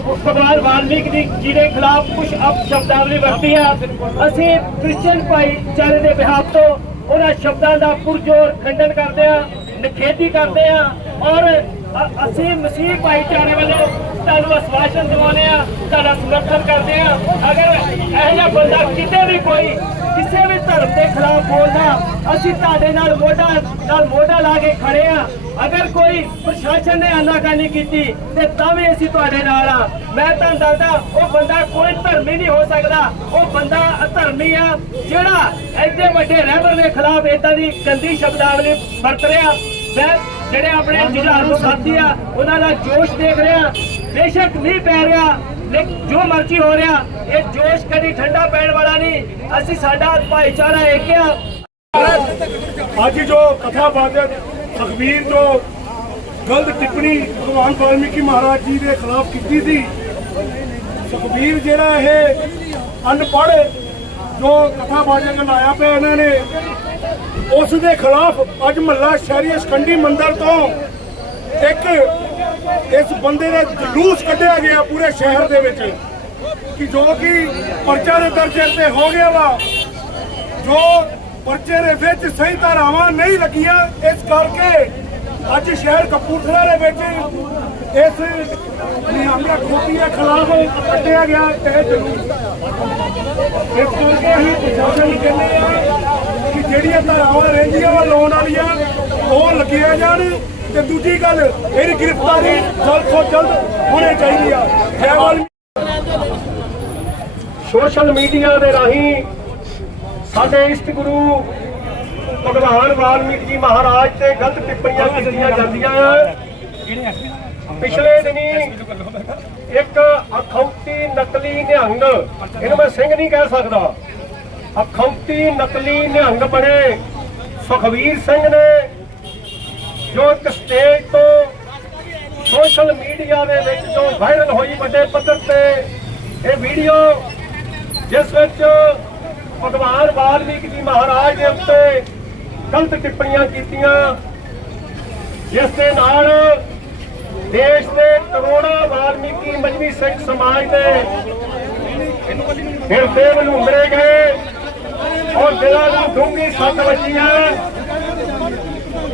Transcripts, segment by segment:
ਭਗਵਾਨ ਵਾਲਮੀਕ ਦੀ ਜੀ ਦੇ ਖਿਲਾਫ ਕੁਝ ਅਪ ਸ਼ਬਦਾਵਲੀ ਵਰਤੀ ਹੈ ਅਸੀਂ ਕ੍ਰਿਸਚੀਅਨ ਭਾਈਚਾਰੇ ਦੇ ਬਿਹਾਫ ਤੋਂ ਉਹਨਾਂ ਸ਼ਬਦਾਂ ਦਾ ਪੁਰਜੋਰ ਖੰਡਨ ਕਰਦੇ ਆ, ਨਿਖੇਧੀ ਕਰਦੇ ਆ ਔਰ ਅਸੀਂ ਮਸੀਹ ਭਾਈਚਾਰੇ ਵੱਲੋਂ ਤੁਹਾਨੂੰ ਅਸ਼ਵਾਸਨ ਦਿਵਾਉਂਦੇ ਆ, ਤੁਹਾਡਾ ਸਮਰਥਨ ਕਰਦੇ ਆ। ਅਗਰ ਇਹ ਜਿਹਾ ਬੰਦਾ ਕਿਤੇ ਵੀ ਕੋਈ ਕਿਸੇ ਵੀ ਧਰਮ ਦੇ ਖਿਲਾਫ ਬੋਲਦਾ, ਅਸੀਂ ਤੁਹਾਡੇ ਨਾਲ ਮੋਢਾ ਨਾਲ ਮੋਢਾ ਲਾ ਕੇ ਖੜੇ ਆ। ਅਗਰ ਕੋਈ ਪ੍ਰਸ਼ਾਸਨ ਨੇ ਆਨਾਕਾਨੀ ਕੀਤੀ ਤੇ ਤਾਂ ਵੀ ਅਸੀਂ ਤੁਹਾਡੇ ਨਾਲ ਆ। ਮੈਂ ਤੁਹਾਨੂੰ ਦੱਸਦਾ ਉਹ ਬੰਦਾ ਕੋਈ ਧਰਮੀ ਨਹੀਂ ਹੋ ਸਕਦਾ। ਉਹ ਬੰਦਾ ਅਧਰਮੀ ਆ ਜਿਹੜਾ ਐਡੇ ਵੱਡੇ ਰਹਿਬਰ ਦੇ ਖਿਲਾਫ ਏਦਾਂ ਦੀ ਗੰਦੀ ਸ਼ਬਦਾਵਲੀ ਵਰਤ ਰਿਹਾ। ਮੈਂ ਜਿਹੜੇ ਆਪਣੇ ਜੁਝਾਰੂ ਸਾਥੀ ਆ ਉਹਨਾਂ ਦਾ ਜੋਸ਼ ਦੇਖ ਰਿਹਾ। ਬੇਸ਼ੱਕ ਨਹੀਂ ਪੈ ਰਿਹਾ ਲੇਕਿਨ ਜੋ ਮਰਜ਼ੀ ਹੋ ਰਿਹਾ ਇਹ ਜੋਸ਼ ਕਦੀ ਠੰਡਾ ਪੈਣ ਵਾਲਾ ਨਹੀਂ। ਅਸੀਂ ਸਾਡਾ ਭਾਈਚਾਰਾ ਇੱਕ ਆ। ਅੱਜ ਜੋ ਕਥਾ ਵਾਚਕ ਸੁਖਬੀਰ ਤੋਂ ਗਲਤ ਟਿੱਪਣੀ ਭਗਵਾਨ ਵਾਲਮੀਕੀ ਮਹਾਰਾਜ ਜੀ ਦੇ ਖਿਲਾਫ ਕੀਤੀ ਸੀ। ਸੁਖਬੀਰ ਜਿਹੜਾ ਇਹ ਅਨਪੜ੍ਹ ਜੋ ਕਥਾ ਵਾਚਕ ਲਾਇਆ ਪਿਆ ਇਹਨਾਂ ਨੇ, ਉਸ ਦੇ ਖਿਲਾਫ ਅੱਜ ਮਹੱਲਾ ਸ਼ਹਿਰੀ ਸਕੰਡੀ ਮੰਦਰ ਤੋਂ ਇੱਕ ਇਸ ਬੰਦੇ ਦਾ ਜਲੂਸ ਕੱਢਿਆ ਗਿਆ ਪੂਰੇ ਸ਼ਹਿਰ ਦੇ ਵਿੱਚ ਕਿ ਜੋ ਕਿ ਪਰਚਾ ਦੇ ਦਰਜੇ ਤੇ ਹੋ ਗਿਆ ਵਾ, ਜੋ ਪਰਚੇ ਦੇ ਵਿੱਚ ਸਹੀ ਧਾਰਾਵਾਂ ਨਹੀਂ ਲੱਗੀਆਂ। ਇਸ ਕਰਕੇ ਅੱਜ ਸ਼ਹਿਰ ਕਪੂਰਥਲਾ ਦੇ ਵਿੱਚ ਇਸ ਨਿਹੰਗਿਆ ਖੋਤੀ ਖਿਲਾਫ ਕੱਢਿਆ ਗਿਆ ਇਹ ਜਲੂਸ ਇਸ ਕਰਕੇ ਅਸੀਂ ਪ੍ਰਸ਼ਾਸਨ ਨੂੰ ਕਹਿੰਦੇ ਆ ਕਿ ਜਿਹੜੀਆਂ ਧਾਰਾਵਾਂ ਰਹਿੰਦੀਆਂ ਵਾ ਲਾਉਣ ਵਾਲੀਆਂ, ਉਹ ਲੱਗੀਆਂ ਜਾਣ। ਤੇ ਦੂਜੀ ਗੱਲ ਇਹਦੀ ਗ੍ਰਿਫਤਾਰੀ ਜਲਦ ਤੋਂ ਜਲਦ ਹੋਣੀ ਚਾਹੀਦੀ ਆ। ਸੋਸ਼ਲ ਮੀਡੀਆ ਦੇ ਰਾਹੀਂ ਸਾਡੇ ਇਸ਼ਟ ਗੁਰੂ ਭਗਵਾਨ ਵਾਲਮੀਕ ਜੀ ਮਹਾਰਾਜ ਤੇ ਗਲਤ ਟਿੱਪਣੀਆਂ ਕੀਤੀਆਂ ਜਾਂਦੀਆਂ ਆ। ਪਿਛਲੇ ਦਿਨੀ ਇੱਕ ਅਖੌਤੀ ਨਕਲੀ ਨਿਹੰਗ, ਇਹਨੂੰ ਮੈਂ ਸਿੰਘ ਨਹੀਂ ਕਹਿ ਸਕਦਾ। ਅਖੌਤੀ ਨਕਲੀ ਨਿਹੰਗ ਬਣੇ ਸੁਖਵੀਰ ਸਿੰਘ ਨੇ, ਜੋ ਇੱਕ ਸਟੇਜ ਤੋਂ ਸੋਸ਼ਲ ਮੀਡੀਆ ਦੇ ਵਿੱਚ ਜੋ ਵਾਇਰਲ ਹੋਈ ਵੱਡੇ ਪੱਧਰ ਤੇ, ਇਹ ਵੀਡੀਓ ਜਿਸ ਵਿੱਚ ਭਗਵਾਨ ਵਾਲਮੀਕ ਜੀ ਮਹਾਰਾਜ ਦੇ ਉੱਤੇ ਗਲਤ ਟਿੱਪਣੀਆਂ ਕੀਤੀਆਂ। ਜਿਸ ਦੇ ਨਾਲ ਦੇਸ਼ ਦੇ ਕਰੋੜਾਂ ਵਾਲਮੀਕੀ ਮਜਬੀ ਸਿੱਖ ਸਮਾਜ ਦੇ ਹਿਰਦੇ ਨੂੰ ਉਮੜੇ ਗਏ ਔਰ ਦਿਲਾਂ ਨੂੰ ਡੂੰਘੀ ਸੱਟ ਹੈ।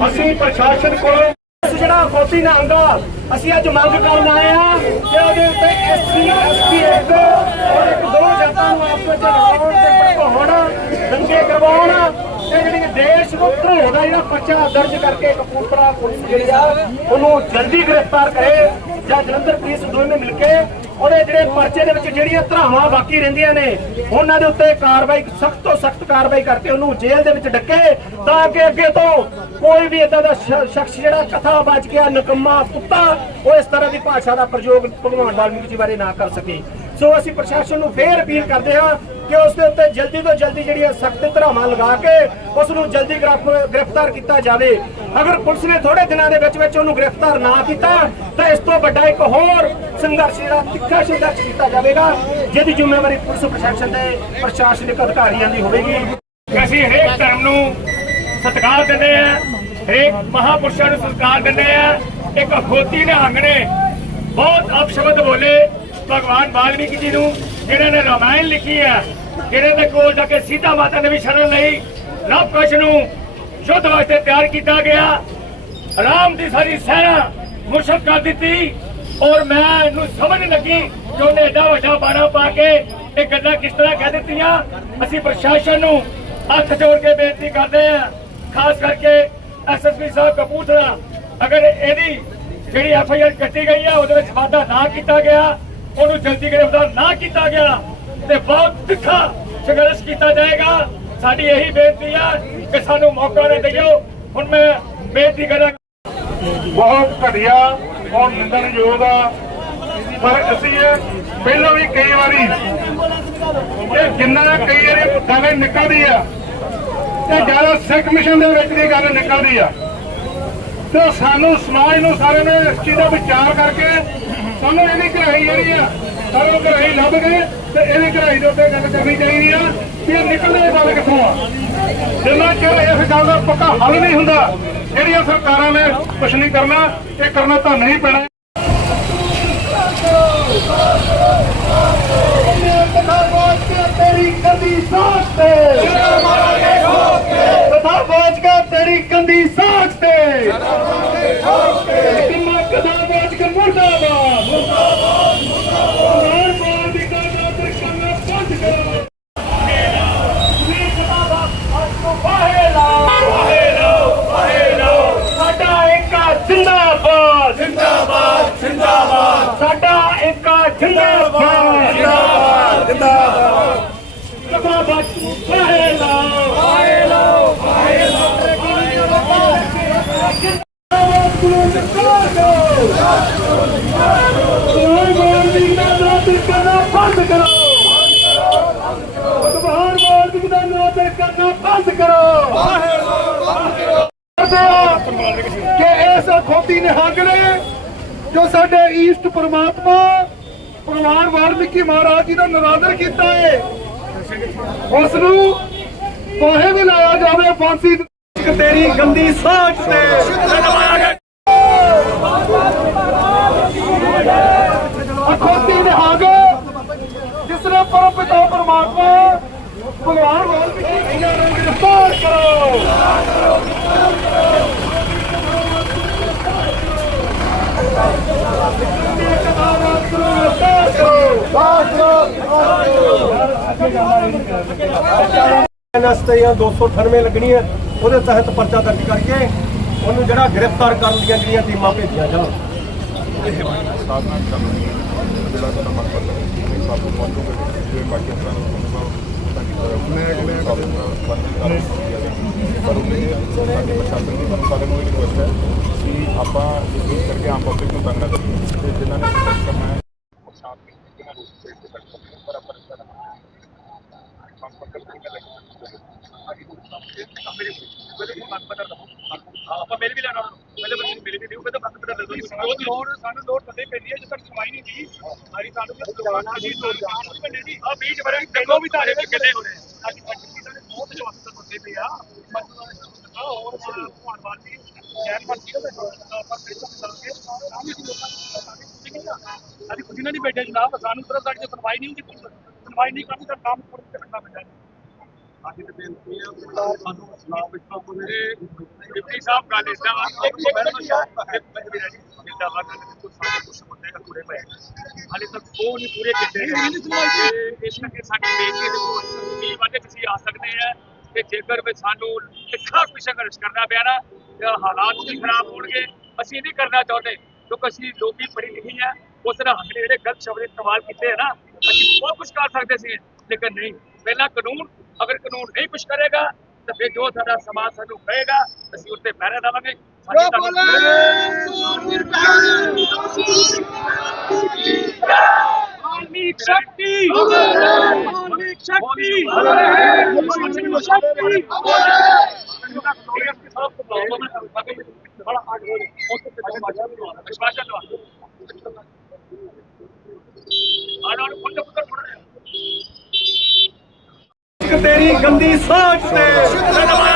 ਅਸੀਂ ਪ੍ਰਸ਼ਾਸਨ ਕੋਲੋਂ ਜਿਹੜਾ ਖੋਤੀ ਨਾ ਆਂਦਾ ਅਸੀਂ ਅੱਜ ਮੰਗ ਕਰਨ ਆਏ ਆ ਕਿ ਉਹਦੇ ਉੱਤੇ ਐਸਸੀ ਐਸਪੀ ਐਕਟ ਔਰ ਇੱਕ ਦੋ ਨੂੰ ਆਪਸ ਵਿੱਚ ਲੜਾਉਣ ਤੇ ਭੜਕਾਉਣ, ਦੰਗੇ ਕਰਵਾਉਣ ਤੇ ਜਿਹੜੀ ਦੇਸ਼ ਨੂੰ ਧਰੋਹ ਦਾ ਜਿਹੜਾ ਪਰਚਾ ਦਰਜ ਕਰਕੇ ਕਪੂਰਥਲਾ ਪੁਲਿਸ ਜਿਹੜੀ ਆ, ਉਹਨੂੰ ਜਲਦੀ ਗ੍ਰਿਫਤਾਰ ਕਰੇ ਜਾਂ ਜਲੰਧਰ ਪੁਲਿਸ ਦੋਵੇਂ ਮਿਲ ਕੇ ਉਹਦੇ ਜਿਹੜੇ ਪਰਚੇ ਦੇ ਵਿੱਚ ਜਿਹੜੀਆਂ ਧਰਾਵਾਂ ਬਾਕੀ ਰਹਿੰਦੀਆਂ ਨੇ, ਉਹਨਾਂ ਦੇ ਉੱਤੇ ਕਾਰਵਾਈ, ਸਖਤ ਤੋਂ ਸਖਤ ਕਾਰਵਾਈ ਕਰਕੇ ਉਹਨੂੰ ਜੇਲ੍ਹ ਦੇ ਵਿੱਚ ਡੱਕੇ ਤਾਂ ਕਿ ਅੱਗੇ ਤੋਂ ਕੋਈ ਵੀ ਇਦਾਂ ਦਾ ਸ਼ਖਸ ਜਿਹੜਾ ਕਥਾ ਬਚ ਗਿਆ ਨਕਮਾ, ਕੁੱਤਾ, ਉਹ ਇਸ ਤਰ੍ਹਾਂ ਦੀ ਭਾਸ਼ਾ ਦਾ ਪ੍ਰਯੋਗ ਭਗਵਾਨ ਵਾਲਮੀਕੀ ਜੀ ਬਾਰੇ ਨਾ ਕਰ ਸਕੇ। ਸੋ ਅਸੀਂ ਪ੍ਰਸ਼ਾਸਨ ਨੂੰ ਫੇਰ ਅਪੀਲ ਕਰਦੇ ਹਾਂ ਕਿ ਉਸ ਦੇ ਉੱਤੇ ਜਲਦੀ ਤੋਂ ਜਲਦੀ ਜਿਹੜੀਆਂ ਸਖਤ ਧਰਾਵਾਂ ਲਗਾ ਕੇ ਉਸ ਨੂੰ ਜਲਦੀ ਗ੍ਰਿਫਤਾਰ ਕੀਤਾ ਜਾਵੇ। ਅਗਰ ਪੁਲਿਸ ਨੇ ਥੋੜੇ ਦਿਨਾਂ ਦੇ ਵਿੱਚ ਵਿੱਚ ਉਹਨੂੰ ਗ੍ਰਿਫਤਾਰ ਨਾ ਕੀਤਾ, ਤਾਂ ਇਸ ਤੋਂ ਵੱਡਾ ਇੱਕ ਹੋਰ ਸੰਘਰਸ਼ ਜਿਹੜਾ ਤਿੱਖਾ ਸੰਘਰਸ਼ ਕੀਤਾ ਜਾਵੇਗਾ, ਜਿਹਦੀ ਜ਼ਿੰਮੇਵਾਰੀ ਪੁਲਿਸ ਪ੍ਰਸ਼ਾਸਨ ਦੇ ਪ੍ਰਸ਼ਾਸਨਿਕ ਅਧਿਕਾਰੀਆਂ ਦੀ ਹੋਵੇਗੀ। ਅਸੀਂ ਹਰੇਕ ਧਰਮ ਨੂੰ ਸਤਿਕਾਰ ਦਿੰਦੇ ਆ ਹਰੇਕ ਮਹਾਪੁਰਸ਼ਾਂ ਨੂੰ ਸਤਿਕਾਰ ਦਿੰਦੇ ਆ ਇੱਕ ਖੋਤੀ ਨਿਹੰਗ ਨੇ ਬਹੁਤ ਅਪਸ਼ਬਦ ਬੋਲੇ ਭਗਵਾਨ ਵਾਲਮੀਕ ਜੀ ਨੂੰ ਜਿਹੜੇ ਨੇ ਰਾਮਾਇਣ ਲਿਖੀ ਹੈ ਜਿਹੜੇ ਦੇ ਕੋਲ ਜਾ ਕੇ ਸੀਤਾ ਮਾਤਾ ਨੇ ਵੀ ਸ਼ਰਨ ਲਈ ਲਵ ਨੂੰ ਸ਼ੁੱਧ ਵਾਸਤੇ ਤਿਆਰ ਕੀਤਾ ਗਿਆ। ਰਾਮ ਦੀ ਸਾਰੀ ਸੈਨਾ ਮੁਰਸ਼ਦ ਕਰ ਦਿੱਤੀ ਔਰ ਮੈਂ ਇਹਨੂੰ ਸਮਝ ਲੱਗੀ ਕਿ ਉਹਨੇ ਏਡਾ ਵੱਡਾ ਬਾਣਾ ਪਾ ਕੇ ਇਹ ਗੱਲਾਂ ਕਿਸ ਤਰ੍ਹਾਂ ਕਹਿ ਦਿੱਤੀਆਂ। ਅਸੀਂ ਪ੍ਰਸ਼ਾਸਨ ਨੂੰ ਹੱਥ ਜੋੜ ਕੇ ਬੇਨਤੀ ਕਰਦੇ ਹਾਂ, ਖਾਸ ਕਰਕੇ ਐਸਐਸਪੀ ਸਾਹਿਬ ਕਪੂਰਥਲਾ, ਅਗਰ ਇਹਦੀ ਜਿਹੜੀ ਐਫ ਆਈ ਆਰ ਕੱਟੀ ਗਈ ਆ ਉਹਦੇ ਵਿੱਚ ਵਾਧਾ ਨਾ ਕੀਤਾ ਗਿਆ। ਉਹਨੂੰ ਜਲਦੀ ਗ੍ਰਿਫਤਾਰ ਨਾ ਕੀਤਾ ਗਿਆ ਤੇ ਬਹੁਤ ਤਿੱਖਾ ਸੰਘਰਸ਼ ਕੀਤਾ ਜਾਏਗਾ। ਸਾਡੀ ਇਹੀ ਬੇਨਤੀ ਆ ਕਿ ਸਾਨੂੰ ਮੌਕਾ ਨਾ ਦਿਓ। ਹੁਣ ਮੈਂ ਬੇਨਤੀ ਕਰਾਂ ਬਹੁਤ ਘਟੀਆ ਬਹੁਤ ਨਿੰਦਣਯੋਗ ਆ। ਪਰ ਅਸੀਂ ਪਹਿਲਾਂ ਵੀ ਕਈ ਵਾਰੀ ਇਹ ਜਿੰਨਾ ਕਈ ਵਾਰੀ ਗੱਲ ਨਿਕਲਦੀ ਆ। ਤੇ ਜ਼ਿਆਦਾ ਸਿੱਖ ਮਿਸ਼ਨ ਦੇ ਵਿੱਚ ਦੀ ਗੱਲ ਨਿਕਲਦੀ ਆ। ਤੇ ਸਾਨੂੰ ਸਮਾਜ ਨੂੰ ਸਾਰਿਆਂ ਨੇ ਇਸ ਚੀਜ਼ ਦਾ ਵਿਚਾਰ ਕਰਕੇ ਸਾਨੂੰ ਇਹਦੀ ਕਰਾਈ ਜਿਹੜੀ ਆ ਸਾਨੂੰ ਕਰਾਈ ਲੱਭ ਕੇ ਤੇ ਇਹਦੀ ਕਰਾਈ ਦੇ ਉੱਤੇ ਗੱਲ ਕਰਨੀ ਚਾਹੀਦੀ ਆ ਕਿ ਇਹ ਨਿਕਲਦਾ ਗੱਲ ਕਿੱਥੋਂ ਆ? ਜਿੰਨਾ ਚਿਰ ਇਸ ਗੱਲ ਦਾ ਪੱਕਾ ਹੱਲ ਨਹੀਂ ਹੁੰਦਾ, ਜਿਹੜੀਆਂ ਸਰਕਾਰਾਂ ਨੇ ਕੁਝ ਨਹੀਂ ਕਰਨਾ, ਇਹ ਕਰਨਾ ਤਾਂ ਨਹੀਂ ਪੈਣਾ। ਤੇਰੀ ਕਦੀ ਸਾਥ ਤੇ। ਕਿ ਇਸ ਖੋਤੀ ਨਿਹੰਗ ਨੇ ਜੋ ਸਾਡੇ ਈਸ਼ਟ ਪਰਮਾਤਮਾ ਭਗਵਾਨ ਵਾਲਮੀਕੀ ਮਹਾਰਾਜ ਜੀ ਦਾ ਨਰਾਦਰ ਕੀਤਾ ਹੈ। ਉਸ ਨੂੰ ਫਾਹੇ ਵੀ ਲਾਇਆ ਜਾਵੇ, ਫਾਂਸੀ ਤੇ ਤੇਰੀ ਗੰਦੀ ਸੋਚ ਤੇ। ਅਖੋਤੀ ਨਿਹੰਗ ਜਿਸ ਨੇ ਪਰਮ ਪਿਤਾ ਪਰਮਾਤਮਾ ਭਗਵਾਨ ਵਾਲਮੀਕੀ ਇਹਨਾਂ ਨੂੰ ਗ੍ਰਿਫਤਾਰ ਕਰੋ। ਐਨਐਸਟੀ 298 ਲੱਗਣੀ ਹੈ ਉਹਦੇ ਤਹਿਤ ਪਰਚਾ ਦਰਜ ਕਰਕੇ ਉਹਨੂੰ ਜਿਹੜਾ ਗ੍ਰਿਫਤਾਰ ਕਰਨ ਦੀਆਂ ਜਿਹੜੀਆਂ ਟੀਮਾਂ ਭੇਜੀਆਂ ਜਾਣ। ਸਾਧਨਾ ਚੱਲ ਰਹੀ ਹੈ ਜਿਹੜਾ ਸਾਡਾ ਮਕਸਦ ਹੈ ਇਹ ਸਭ ਨੂੰ ਪਹੁੰਚੂਗੇ ਜਿਵੇਂ ਨੂੰ ਮੈਂ ਜਿਹੜੇ ਪਰ ਉਹਨੇ ਸਾਡੇ ਪ੍ਰਸ਼ਾਸਨ ਦੀ ਸਾਨੂੰ ਸਾਰਿਆਂ ਨੂੰ ਇਹ ਰਿਕੁਐਸਟ ਹੈ ਕਿ ਆਪਾਂ ਇਸ ਕਰਕੇ ਆਮ ਪਬਲਿਕ ਨੂੰ ਤੰਗ ਨਾ ਕਰੀਏ ਤੇ ਜਿਨ੍ਹਾਂ ਨੇ ਕਰਨਾ ਹੈ ਬਹੁਤ ਜਵਾਨ ਤਾਂ ਬੰਦੇ ਪਏ ਆ ਆ ਹੋਰ ਭਗਵਾਨ ਵਾਲੀ ਜੈਨ ਮਰਜ਼ੀ ਦਾ ਆਪਾਂ ਪਹਿਲਾਂ ਕਰਾਂਗੇ ਸਾਹਮਣੇ ਦੀ ਲੋਕਾਂ ਨੂੰ ਸਾਡੀ ਖੁਸ਼ੀ ਨਾਲ ਨਹੀਂ ਬੈਠੇ ਜਨਾਬ ਸਾਨੂੰ ਸਿਰਫ ਸਾਡੀ ਸੁਣਵਾਈ ਨਹੀਂ ਹੁੰਦੀ ਸੁਣਵਾਈ ਨਹੀਂ ਕਰਨੀ ਤਾਂ ਕੰਮ ਪੂਰਾ ਕਰਨਾ ਪੈਂਦਾ ਹੈ। ਸਾਡੀ ਤੇ ਬੇਨਤੀ ਹੈ ਸਾਨੂੰ ਸਲਾਹ ਵਿੱਚ ਕੋਲੇ ਡਿਪਟੀ ਸਾਹਿਬ ਗੱਲ ਇਦਾਂ ਵਾ ਇੱਕ ਇੱਕ ਜਿੰਦਾਬਾਦ ਗੱਲ ਦੇਖੋ ਸਾਰੇ ਕੁਝ ਮੁੱਦੇ ਅਧੂਰੇ ਪਏ ਨੇ। ਹਾਲੇ ਤੱਕ ਉਹ ਨਹੀਂ ਪੂਰੇ ਕੀਤੇ ਗਏ। ਤੇ ਇਸ ਕਰਕੇ ਸਾਡੀ ਬੇਨਤੀ ਦੇਖੋ ਕੀ ਵਾਦੇ ਤੁਸੀਂ ਆ ਸਕਦੇ ਆ ਕਿ ਜੇਕਰ ਵੀ ਸਾਨੂੰ ਤਿੱਖਾ ਕੋਈ ਸੰਘਰਸ਼ ਕਰਨਾ ਪਿਆ ਨਾ ਤਾਂ ਹਾਲਾਤ ਵੀ ਖਰਾਬ ਹੋਣਗੇ ਅਸੀਂ ਨਹੀਂ ਕਰਨਾ ਚਾਹੁੰਦੇ ਕਿਉਂਕਿ ਅਸੀਂ ਲੋਕੀ ਪੜ੍ਹੀ ਲਿਖੀ ਆ। ਉਸ ਤਰ੍ਹਾਂ ਹਮਲੇ ਜਿਹੜੇ ਗਲਤ ਸ਼ਬਦ ਇਸਤੇਮਾਲ ਕੀਤੇ ਹੈ ਨਾ ਅਸੀਂ ਬਹੁਤ ਕੁਝ ਕਰ ਸਕਦੇ ਸੀ। ਲੇਕਿਨ ਨਹੀਂ ਪਹਿਲਾਂ ਕਾਨੂੰਨ ਅਗਰ ਕਾਨੂੰਨ ਨਹੀਂ ਕੁਝ ਕਰੇਗਾ ਤਾਂ ਫਿਰ ਜੋ ਸਾਡਾ ਸਮਾਜ ਸਾਨੂੰ ਕਹੇਗਾ ਅਸੀਂ ਉੱਤੇ ਪਹਿਰਾ ਦੇਵਾਂਗੇ ਸਾਡੀ ਵਾਲਮੀਕ ਸ਼ਕਤੀ। ਸ਼ਕਤੀ। ਵਾਲਮੀਕ ਸ਼ਕਤੀ ਬੜਾ ਹਾਰਡ ਹੋ ਰਿਹਾ ਉਸ ਤੇ ਵਿਸ਼ਵਾਸ ਕਰਵਾ ਆਣਾ ਨੂੰ ਫੁੱਟ ਫੁੱਟ ਫੁੱਟ ਰਿਹਾ ਤੇਰੀ ਗੰਦੀ ਸੋਚ ਤੇ।